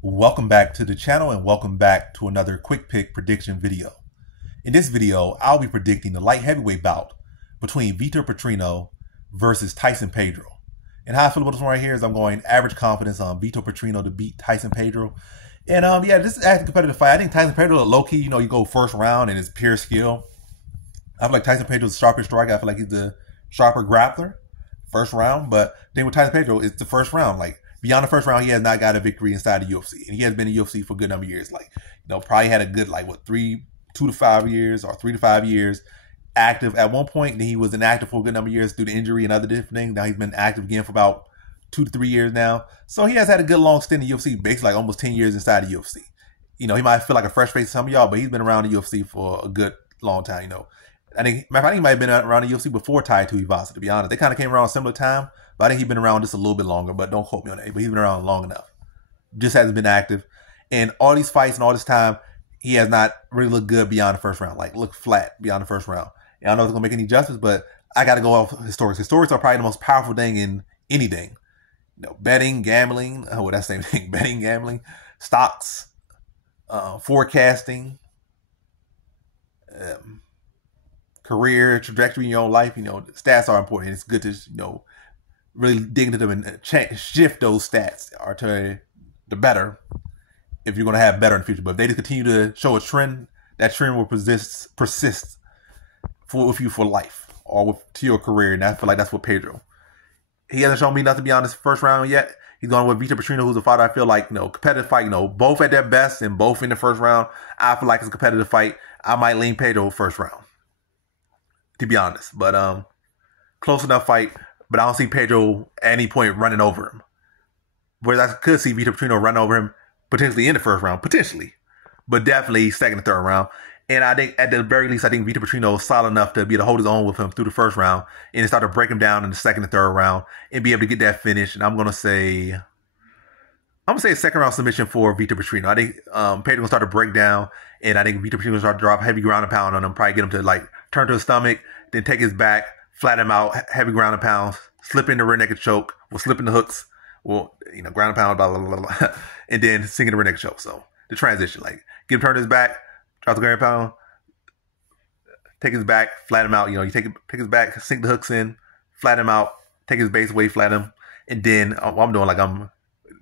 Welcome back to the channel and welcome back to another quick pick prediction video. In this video, I'll be predicting the light heavyweight bout between Vitor Petrino versus Tyson Pedro. And how I feel about this one right here is I'm going average confidence on Vitor Petrino to beat Tyson Pedro. And yeah, this is actually a competitive fight. I think Tyson Pedro, low-key, you go first round and it's pure skill. I feel like Tyson Pedro's the sharper striker. I feel like he's the sharper grappler first round. But then with Tyson Pedro, it's the first round. Like, beyond the first round, he has not got a victory inside the UFC. And he has been in the UFC for a good number of years. Like, probably had a good, 2 to 5 years or 3 to 5 years active at one point. Then he was inactive for a good number of years due to injury and other different things. Now he's been active again for about 2 to 3 years now. So he has had a good long stint in the UFC, basically like almost 10 years inside the UFC. He might feel like a fresh face to some of y'all, but he's been around the UFC for a good long time, I think he might have been around the UFC before Tuivasa, to be honest. They kind of came around a similar time, but I think he's been around just a little bit longer, but don't quote me on that. But he's been around long enough. Just hasn't been active. And all these fights and all this time, he has not really looked good beyond the first round, look flat beyond the first round. And I don't know if it's going to make any justice, but I got to go off historics. Historics are probably the most powerful thing in anything. Betting, gambling, that's the same thing. Betting, gambling, stocks, forecasting, career trajectory in your own life. Stats are important. It's good to, really dig into them and shift those stats or to the better if you're going to have better in the future. But if they just continue to show a trend, that trend will persist with you for life or to your career. And I feel like that's what Pedro. He hasn't shown me nothing beyond this first round yet. He's going with Vitor Petrino, who's a fighter I feel like, competitive fight, both at their best and both in the first round. I feel like it's a competitive fight. I might lean Pedro first round, to be honest. But close enough fight. But I don't see Pedro at any point running over him. Whereas I could see Vitor Petrino run over him potentially in the first round, potentially. But definitely second and third round. And I think at the very least, I think Vitor Petrino is solid enough to be able to hold his own with him through the first round and start to break him down in the second and third round and be able to get that finish. And I'm gonna say a second round submission for Vitor Petrino. I think Pedro gonna start to break down, and I think Vitor Petrino gonna start to drop heavy ground and pound on him, probably get him to turn to his stomach, then take his back, flatten him out, heavy ground and pounds, slip in the rear naked choke, will slip in the hooks, ground and pound, blah, blah, blah, blah, and then sink in the rear naked choke. So the transition, get him turned to his back, drop the ground and pound, take his back, flatten him out. You take his back, sink the hooks in, flatten him out, take his base weight, flatten him, and then what I'm doing,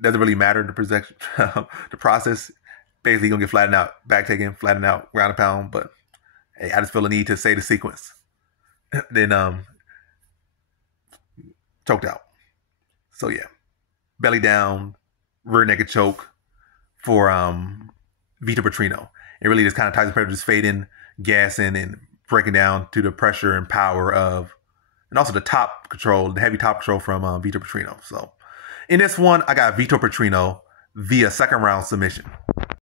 doesn't really matter the process. Basically, gonna get flattened out, back taken, flattened out, ground and pound. But hey, I just feel the need to say the sequence. Then choked out. So yeah, belly down, rear naked choke for Vitor Petrino. And really just kind of Tyson Pedro just fading, gassing, and breaking down to the pressure and power of, and also the top control, the heavy top control from Vitor Petrino. So in this one, I got Vitor Petrino via second round submission.